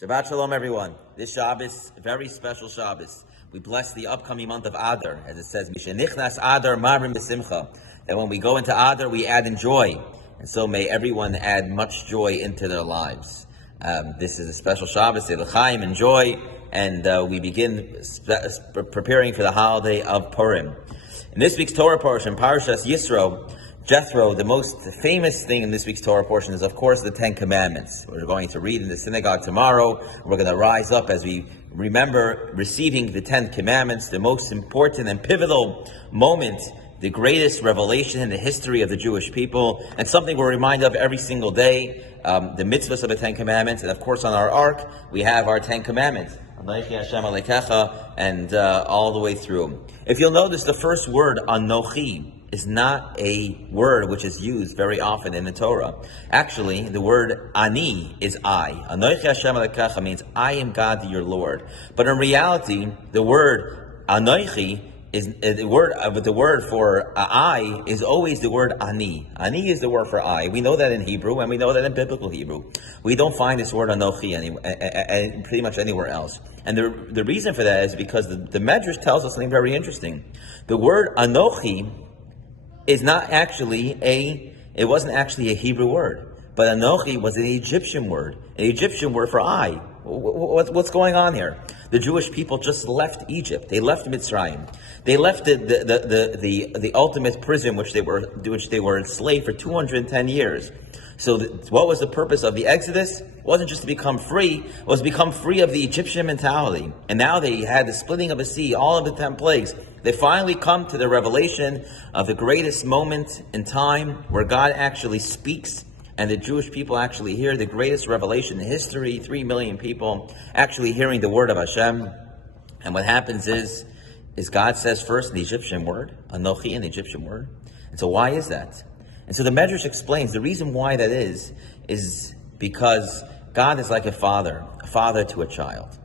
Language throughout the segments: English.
Shabbat Shalom, everyone. This Shabbos, a very special Shabbos. We bless the upcoming month of Adar, as it says, Mishenichnas Adar Marim B'Simcha. That when we go into Adar, we add in joy. And so may everyone add much joy into their lives. This is a special Shabbos, Rabbi Chaim, and joy. And we begin preparing for the holiday of Purim. In this week's Torah portion, Parshat Yisro, Jethro, the most famous thing in this week's Torah portion is, of course, the Ten Commandments. We're going to read in the synagogue tomorrow. We're going to rise up as we remember receiving the Ten Commandments, the most important and pivotal moment, the greatest revelation in the history of the Jewish people, and something we're reminded of every single day, the mitzvahs of the Ten Commandments. And of course, on our ark, we have our Ten Commandments, and all the way through. If you'll notice, the first word, Anochi, is not a word which is used very often in the Torah. Actually, the word Ani is I. Anochi Hashem Elokecha means I am God, your Lord. But in reality, the word Anochi is the word for I is always the word Ani. Ani is the word for I. We know that in Hebrew, and we know that in biblical Hebrew. We don't find this word Anochi pretty much anywhere else. And the reason for that is because the Medrash tells us something very interesting. The word Anochi is not actually it wasn't actually a Hebrew word, but Anochi was an Egyptian word for I. What's going on here? The Jewish people just left Egypt. They left Mitzrayim. They left the ultimate prison which they were enslaved for 210 years. So what was the purpose of the Exodus? It wasn't just to become free, it was to become free of the Egyptian mentality. And now they had the splitting of the sea, all of the 10 plagues. They finally come to the revelation of the greatest moment in time where God actually speaks and the Jewish people actually hear the greatest revelation in history, 3 million people actually hearing the word of Hashem. And what happens is God says first the Egyptian word, Anochi, in the Egyptian word. And so why is that? And so the Medrash explains the reason why that is because God is like a father to a child.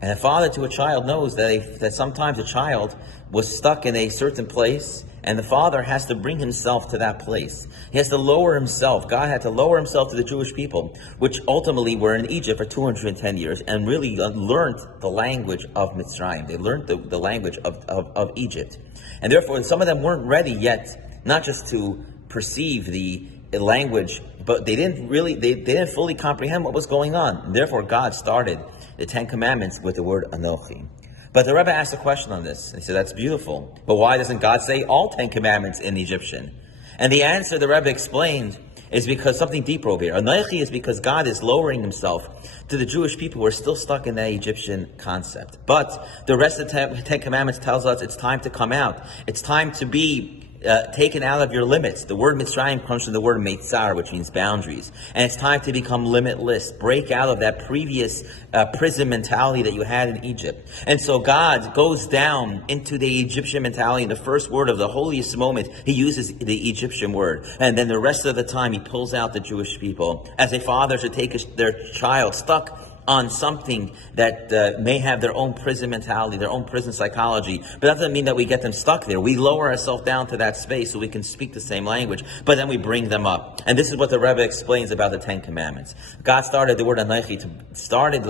And a father to a child knows that sometimes a child was stuck in a certain place, and the father has to bring himself to that place. He has to lower himself. God had to lower himself to the Jewish people, which ultimately were in Egypt for 210 years, and really learned the language of Mitzrayim. They learned the language of Egypt. And therefore, some of them weren't ready yet, not just to perceive the language, but they didn't fully comprehend what was going on. And therefore, God started the Ten Commandments with the word Anochi. But the Rebbe asked a question on this. He said, that's beautiful. But why doesn't God say all 10 Commandments in Egyptian? And the answer the Rebbe explained is because something deeper over here. Anochi is because God is lowering himself to the Jewish people who are still stuck in that Egyptian concept. But the rest of the 10 Commandments tells us it's time to come out. It's time to be taken out of your limits. The word Mitzrayim comes from the word Meitzar, which means boundaries. And it's time to become limitless. Break out of that previous prison mentality that you had in Egypt. And so God goes down into the Egyptian mentality. In the first word of the holiest moment, he uses the Egyptian word. And then the rest of the time, he pulls out the Jewish people. As a father should take their child stuck on something that may have their own prison mentality, their own prison psychology. But that doesn't mean that we get them stuck there. We lower ourselves down to that space so we can speak the same language, but then we bring them up. And this is what the Rebbe explains about the 10 Commandments. God started the word Anochi, started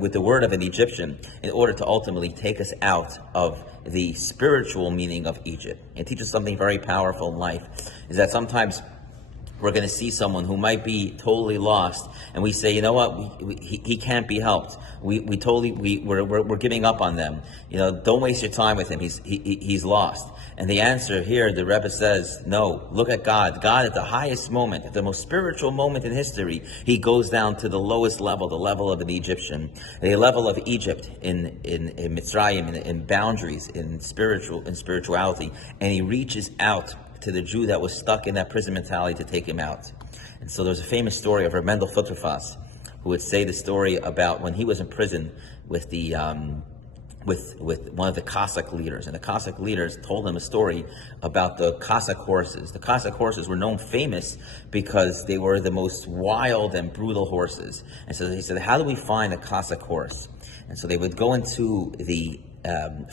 with the word of an Egyptian in order to ultimately take us out of the spiritual meaning of Egypt. And teach us something very powerful in life, is that sometimes we're going to see someone who might be totally lost, and we say, you know what, he can't be helped. We're giving up on them. You know, don't waste your time with him. He's lost. And the answer here, the Rebbe says, no, look at God. God at the highest moment, at the most spiritual moment in history, he goes down to the lowest level, the level of an Egyptian, the level of Egypt in Mitzrayim, in boundaries, in spirituality, and he reaches out to the Jew that was stuck in that prison mentality to take him out. And so there's a famous story of Reb Mendel Futterfass, who would say the story about when he was in prison with with one of the Cossack leaders. And the Cossack leaders told him a story about the Cossack horses. The Cossack horses were known famous because they were the most wild and brutal horses. And so he said, how do we find a Cossack horse? And so they would go into the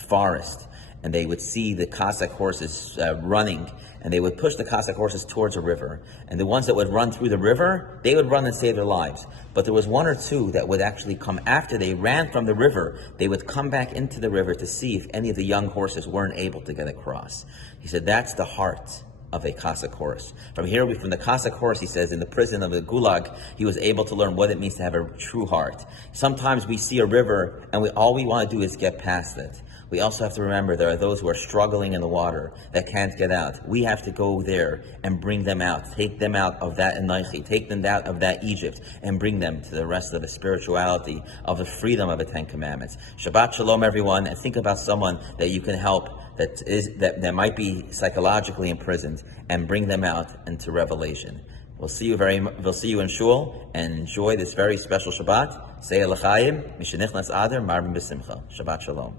forest, and they would see the Cossack horses running, and they would push the Cossack horses towards a river. And the ones that would run through the river, they would run and save their lives. But there was one or two that would actually come after they ran from the river. They would come back into the river to see if any of the young horses weren't able to get across. He said, that's the heart of a Cossack horse. From the Cossack horse, he says, in the prison of the Gulag, he was able to learn what it means to have a true heart. Sometimes we see a river and all we want to do is get past it. We also have to remember there are those who are struggling in the water that can't get out. We have to go there and bring them out, take them out of that Anochi, take them out of that Egypt, and bring them to the rest of the spirituality of the freedom of the Ten Commandments. Shabbat Shalom, everyone, and think about someone that you can help that might be psychologically imprisoned, and bring them out into revelation. We'll see you in Shul, and enjoy this very special Shabbat. Say L'chaim, Mishenichnas Adar, Marvin B'Simcha. Shabbat Shalom.